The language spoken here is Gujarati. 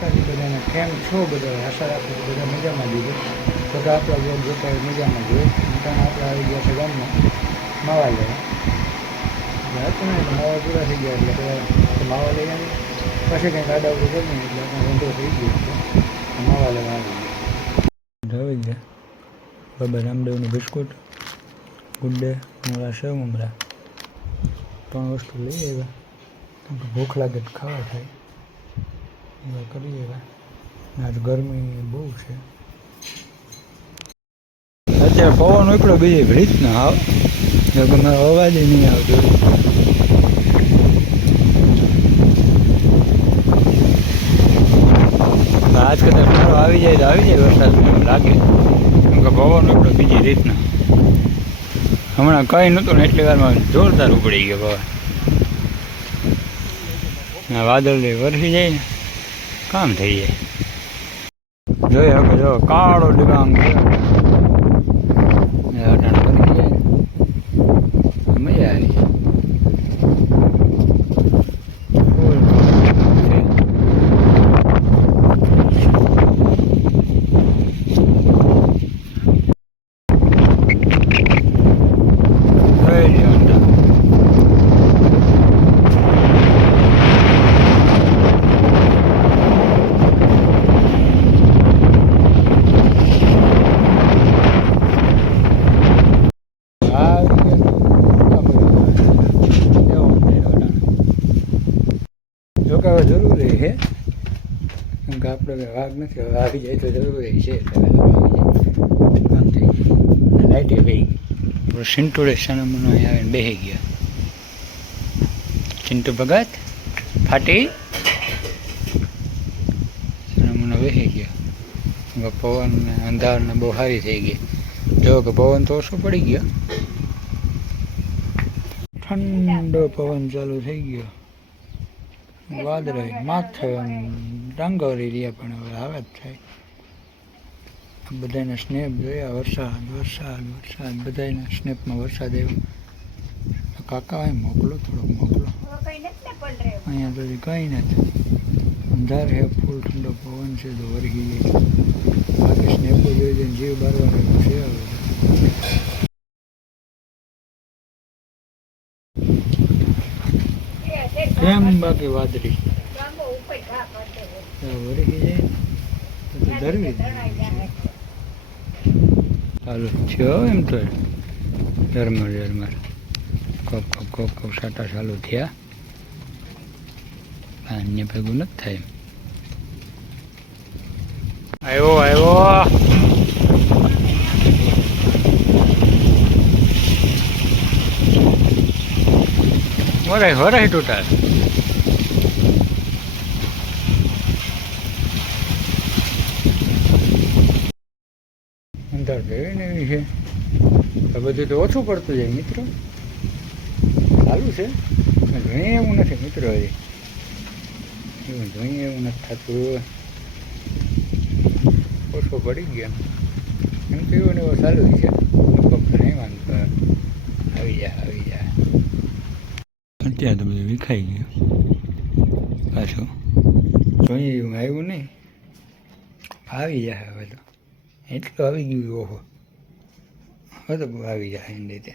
બધાને કેમ છો? બધા આશા રાખું બધા મજામાં દીધું તો કે આપણા બ્લોગ જોતા હોય મજામાં જોઈએ. કારણ આપણે આવી ગયા છે ગામમાં માવા લેવા. હતું ને માવા પૂરા થઈ ગયા એટલે માવા લઈ આવી પછી કંઈક આડાવડું કરી ને એટલે આપણે ઊંધો થઈ ગયો છે માવા લેવા આવી ગયા. આવી ગયા બાબા રામદેવનું બિસ્કુટ, ગુડ ડે, મોળા સેવ મમરા 3 વસ્તુ લઈ આવ્યા. ભૂખ લાગે તો ખાવા થાય એવા કરીએ. આજ ગરમી બહુ છે. અત્યારે પવન ઉપડો બીજી ભીત ના આવ જો કે મારો અવાજ નહીં આવતો. આજ કદાચ મારો આવી જાય વરસાદ એવું લાગે કેમ કે પવન ઉપડો બીજી રીતના. હમણાં કંઈ નહોતું ને એટલી વારમાં જોરદાર ઉપડી ગયો પવન. વાદળ વરસી જાય ને કામ થઈ જાય. જોઈએ હવે જો કાળો ડિબાંગ છે અટાણ બની જાય મજા આવી. જોકાવા જરૂરી છે કેમ કે આપણે વાઘ નથી. હવે આવી જાય તો જરૂરી છે કામ થઈ ગયું. લાઇટે બેસી ગઈ. સિન્ટુડે સનમનો અહીં આવીને બેસી ગયા. ચિંટુ ભગત ફાટી સનમનો બેસી ગયો. પવન અંધારને બહુ સારી થઈ ગઈ. જો કે પવન તો ઓછો પડી ગયો. ઠંડો પવન ચાલુ થઈ ગયો. વાદળાઈ માથે ડાંગરી રહ્યા પણ હવે આવે જ થાય. બધાને સ્નેપ જોયા વરસાદ વરસાદ વરસાદ બધાના સ્નેપમાં વરસાદ આવ્યો. કાકા અહીં મોકલો થોડોક મોકલો. અહીંયા તો કંઈ નથી. અંધાર છે ફૂલ ઠંડો પવન છે તો વરગી જાય. બાકી સ્નેપો જોઈ જઈને જીવ બારવાનું છે. હવે કેમ બાકી વાદળી વરગી જાય તો ધરવી ચાલુ થયો. એમ તો ઝરમર ઝરમર કોક કોક કોક કોક સાટા ચાલુ થયા. અન્ય ભેગું નથી થાય. આવ્યો વરાય ટોટાલ અંધાર ભેવી ને એવી છે. બધું તો ઓછું પડતું જાય મિત્રો. સારું છે જોઈએ એવું નથી મિત્રો. હજી એવું જોઈએ એવું નથી થતું. ઓછો પડી ગયા એમ તો એવું ને એવું ચાલુ છે. નહીં વાંધો આવી જાય. અત્યારે તો બધું વિખાઈ ગયું પાછું. જોઈએ એવું આવ્યું નહીં. આવી જાય હવે તો એટલું આવી ગયું. ઓહો હવે તો આવી જાય એની રીતે.